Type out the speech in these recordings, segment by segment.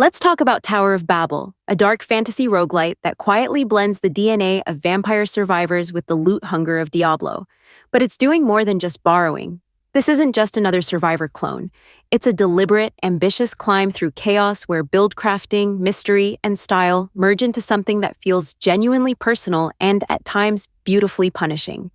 Let's talk about Tower of Babel, a dark fantasy roguelite that quietly blends the DNA of vampire survivors with the loot hunger of Diablo. But it's doing more than just borrowing. This isn't just another survivor clone. It's a deliberate, ambitious climb through chaos where build crafting, mystery, and style merge into something that feels genuinely personal and, at times, beautifully punishing.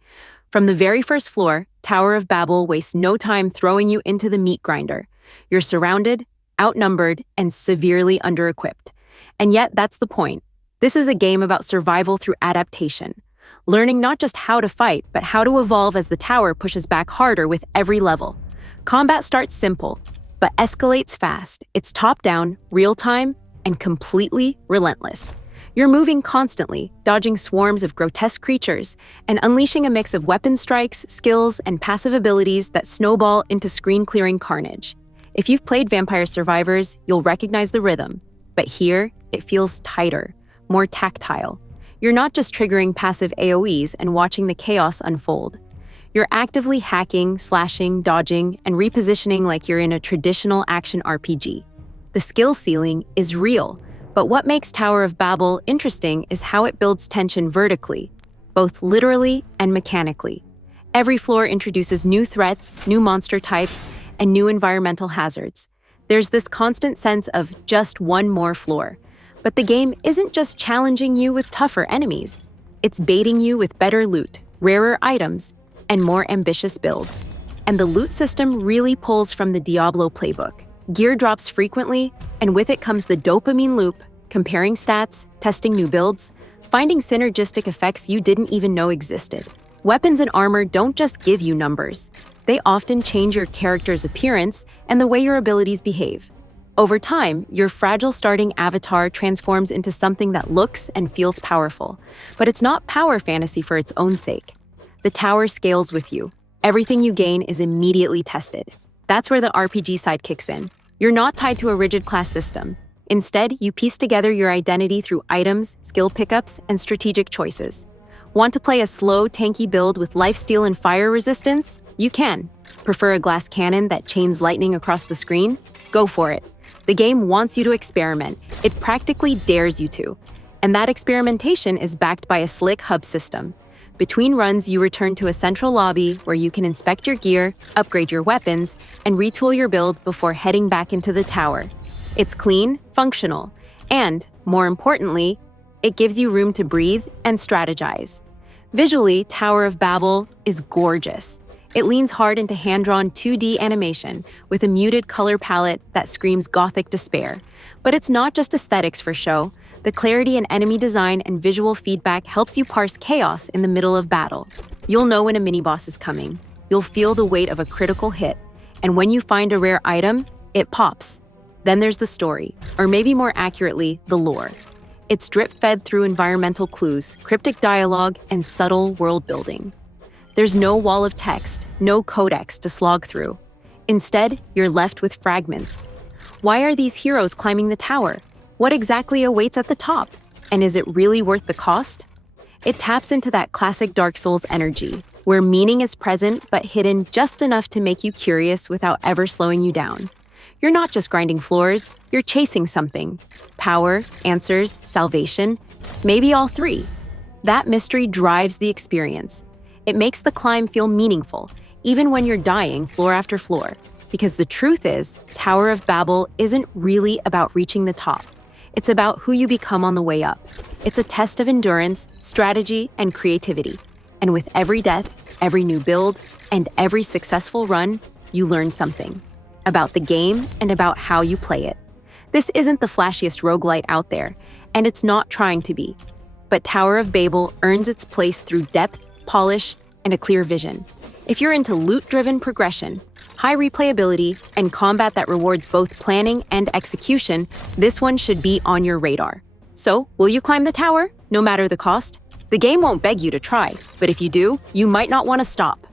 From the very first floor, Tower of Babel wastes no time throwing you into the meat grinder. You're surrounded, outnumbered, and severely under-equipped. And yet, that's the point. This is a game about survival through adaptation. Learning not just how to fight, but how to evolve as the tower pushes back harder with every level. Combat starts simple, but escalates fast. It's top-down, real-time, and completely relentless. You're moving constantly, dodging swarms of grotesque creatures, and unleashing a mix of weapon strikes, skills, and passive abilities that snowball into screen-clearing carnage. If you've played Vampire Survivors, you'll recognize the rhythm. But here, it feels tighter, more tactile. You're not just triggering passive AoEs and watching the chaos unfold. You're actively hacking, slashing, dodging, and repositioning like you're in a traditional action RPG. The skill ceiling is real, but what makes Tower of Babel interesting is how it builds tension vertically, both literally and mechanically. Every floor introduces new threats, new monster types, and new environmental hazards. There's this constant sense of just one more floor. But the game isn't just challenging you with tougher enemies. It's baiting you with better loot, rarer items, and more ambitious builds. And the loot system really pulls from the Diablo playbook. Gear drops frequently, and with it comes the dopamine loop, comparing stats, testing new builds, finding synergistic effects you didn't even know existed. Weapons and armor don't just give you numbers. They often change your character's appearance and the way your abilities behave. Over time, your fragile starting avatar transforms into something that looks and feels powerful. But it's not power fantasy for its own sake. The tower scales with you. Everything you gain is immediately tested. That's where the RPG side kicks in. You're not tied to a rigid class system. Instead, you piece together your identity through items, skill pickups, and strategic choices. Want to play a slow, tanky build with lifesteal and fire resistance? You can. Prefer a glass cannon that chains lightning across the screen? Go for it. The game wants you to experiment. It practically dares you to. And that experimentation is backed by a slick hub system. Between runs, you return to a central lobby where you can inspect your gear, upgrade your weapons, and retool your build before heading back into the tower. It's clean, functional, and, more importantly, it gives you room to breathe and strategize. Visually, Tower of Babel is gorgeous. It leans hard into hand-drawn 2D animation with a muted color palette that screams gothic despair. But it's not just aesthetics for show. The clarity in enemy design and visual feedback helps you parse chaos in the middle of battle. You'll know when a mini-boss is coming. You'll feel the weight of a critical hit. And when you find a rare item, it pops. Then there's the story, or maybe more accurately, the lore. It's drip-fed through environmental clues, cryptic dialogue, and subtle world-building. There's no wall of text, no codex to slog through. Instead, you're left with fragments. Why are these heroes climbing the tower? What exactly awaits at the top? And is it really worth the cost? It taps into that classic Dark Souls energy, where meaning is present but hidden just enough to make you curious without ever slowing you down. You're not just grinding floors, you're chasing something. Power, answers, salvation, maybe all three. That mystery drives the experience. It makes the climb feel meaningful, even when you're dying floor after floor. Because the truth is, Tower of Babel isn't really about reaching the top. It's about who you become on the way up. It's a test of endurance, strategy, and creativity. And with every death, every new build, and every successful run, you learn something. About the game and about how you play it. This isn't the flashiest roguelite out there, and it's not trying to be. But Tower of Babel earns its place through depth, polish, and a clear vision. If you're into loot-driven progression, high replayability, and combat that rewards both planning and execution, this one should be on your radar. So, will you climb the tower, no matter the cost? The game won't beg you to try, but if you do, you might not want to stop.